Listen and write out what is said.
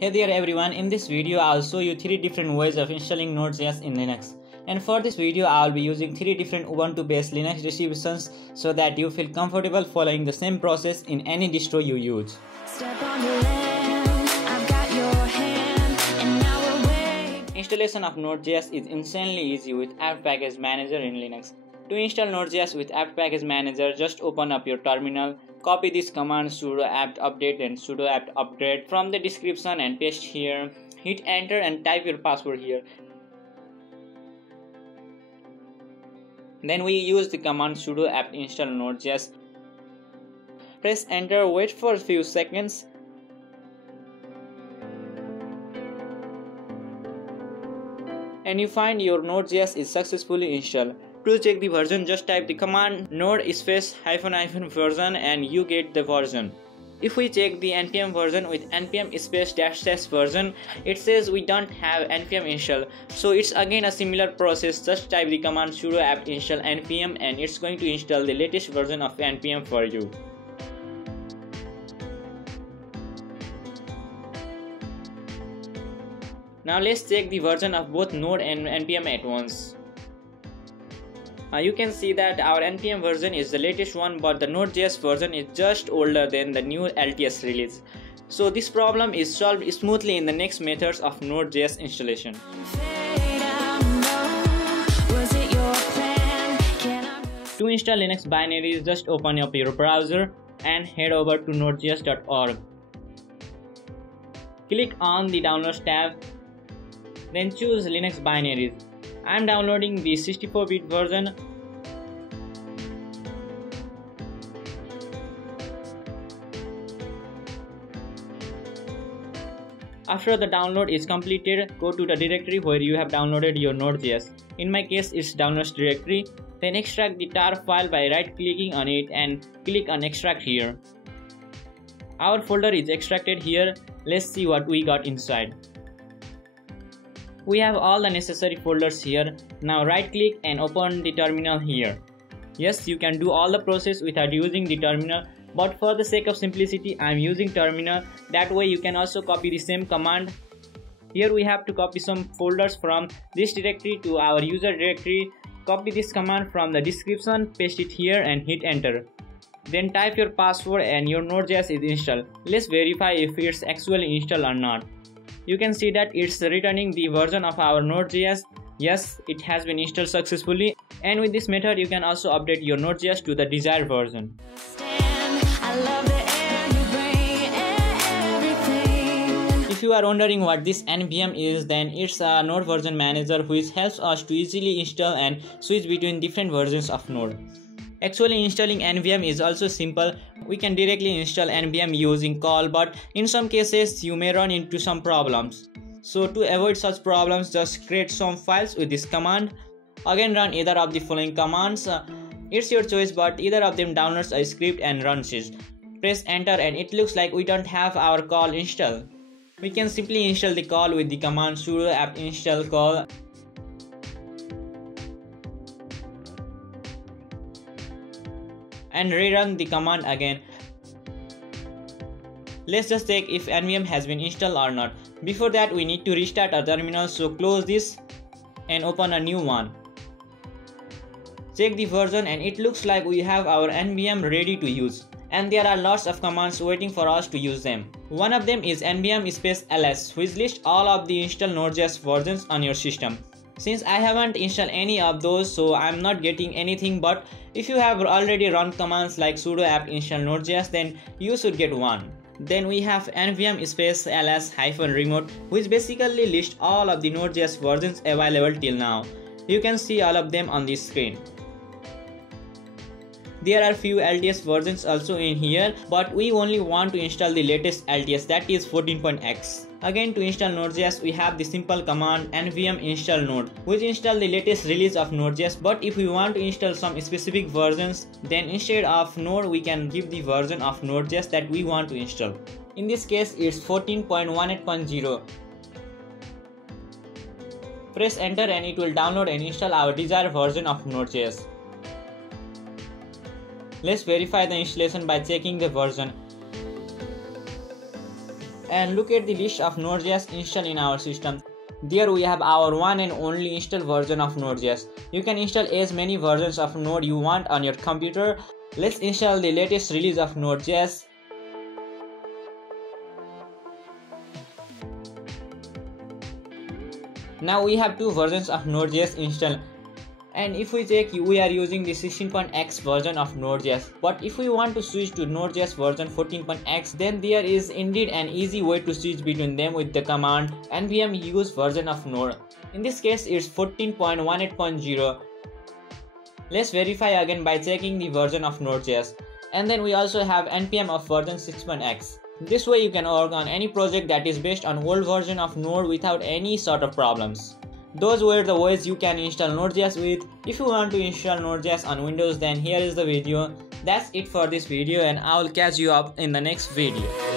Hey there everyone, in this video I'll show you 3 different ways of installing Node.js in Linux. And for this video I'll be using 3 different Ubuntu based Linux distributions so that you feel comfortable following the same process in any distro you use. Installation of Node.js is insanely easy with apt package manager in Linux. To install Node.js with apt package manager, just open up your terminal, copy this command sudo apt update and sudo apt upgrade from the description and paste here. Hit enter and type your password here. Then we use the command sudo apt install Node.js. Press enter, wait for a few seconds. And you find your Node.js is successfully installed. To check the version, just type the command node space ---- version and you get the version. If we check the npm version with npm space -- version, it says we don't have npm install. So it's again a similar process. Just type the command sudo apt install npm and it's going to install the latest version of npm for you. Now let's check the version of both Node and npm at once. You can see that our npm version is the latest one, but the Node.js version is just older than the new LTS release. So this problem is solved smoothly in the next methods of Node.js installation. To install Linux binaries, just open up your browser and head over to nodejs.org. Click on the Downloads tab, then choose Linux binaries. I am downloading the 64-bit version. After the download is completed, go to the directory where you have downloaded your Node.js. In my case, it's downloads directory. Then extract the tar file by right-clicking on it and click on extract here. Our folder is extracted here. Let's see what we got inside. We have all the necessary folders here. Now right click and open the terminal here. Yes, you can do all the process without using the terminal, but for the sake of simplicity I am using terminal. That way you can also copy the same command. Here we have to copy some folders from this directory to our user directory. Copy this command from the description, paste it here and hit enter. Then type your password and your Node.js is installed. Let's verify if it's actually installed or not. You can see that it's returning the version of our Node.js. Yes, it has been installed successfully, and with this method you can also update your Node.js to the desired version. If you are wondering what this npm is, then it's a Node version manager which helps us to easily install and switch between different versions of Node. Actually, installing npm is also simple. We can directly install npm using call, but in some cases you may run into some problems. So to avoid such problems, just create some files with this command. Again, run either of the following commands. It's your choice, but either of them downloads a script and runs it. Press enter and it looks like we don't have our call installed. We can simply install the call with the command sudo apt install call. And rerun the command again. Let's just check if npm has been installed or not. Before that, we need to restart our terminal, so close this and open a new one. Check the version and it looks like we have our npm ready to use. And there are lots of commands waiting for us to use them. One of them is npm space ls, which lists all of the installed Node.js versions on your system. Since I haven't installed any of those, so I'm not getting anything, but if you have already run commands like sudo apt install Node.js, then you should get one. Then we have npm space ls -remote, which basically lists all of the Node.js versions available till now. You can see all of them on this screen. There are few LTS versions also in here, but we only want to install the latest LTS, that is 14.x. Again, to install Node.js, we have the simple command npm install node, which install the latest release of Node.js. But if we want to install some specific versions, then instead of node, we can give the version of Node.js that we want to install. In this case, it's 14.18.0. Press enter and it will download and install our desired version of Node.js. Let's verify the installation by checking the version. and look at the list of Node.js installed in our system. There we have our one and only installed version of Node.js. You can install as many versions of Node you want on your computer. Let's install the latest release of Node.js. Now we have two versions of Node.js installed. And if we check, we are using the 16.x version of Node.js. But if we want to switch to Node.js version 14.x, then there is indeed an easy way to switch between them with the command npm use version of Node. In this case, it's 14.18.0. Let's verify again by checking the version of Node.js. And then we also have npm of version 6.x. This way you can work on any project that is based on old version of Node without any sort of problems. Those were the ways you can install Node.js with. If you want to install Node.js on Windows, then here is the video. That's it for this video, and I will catch you up in the next video.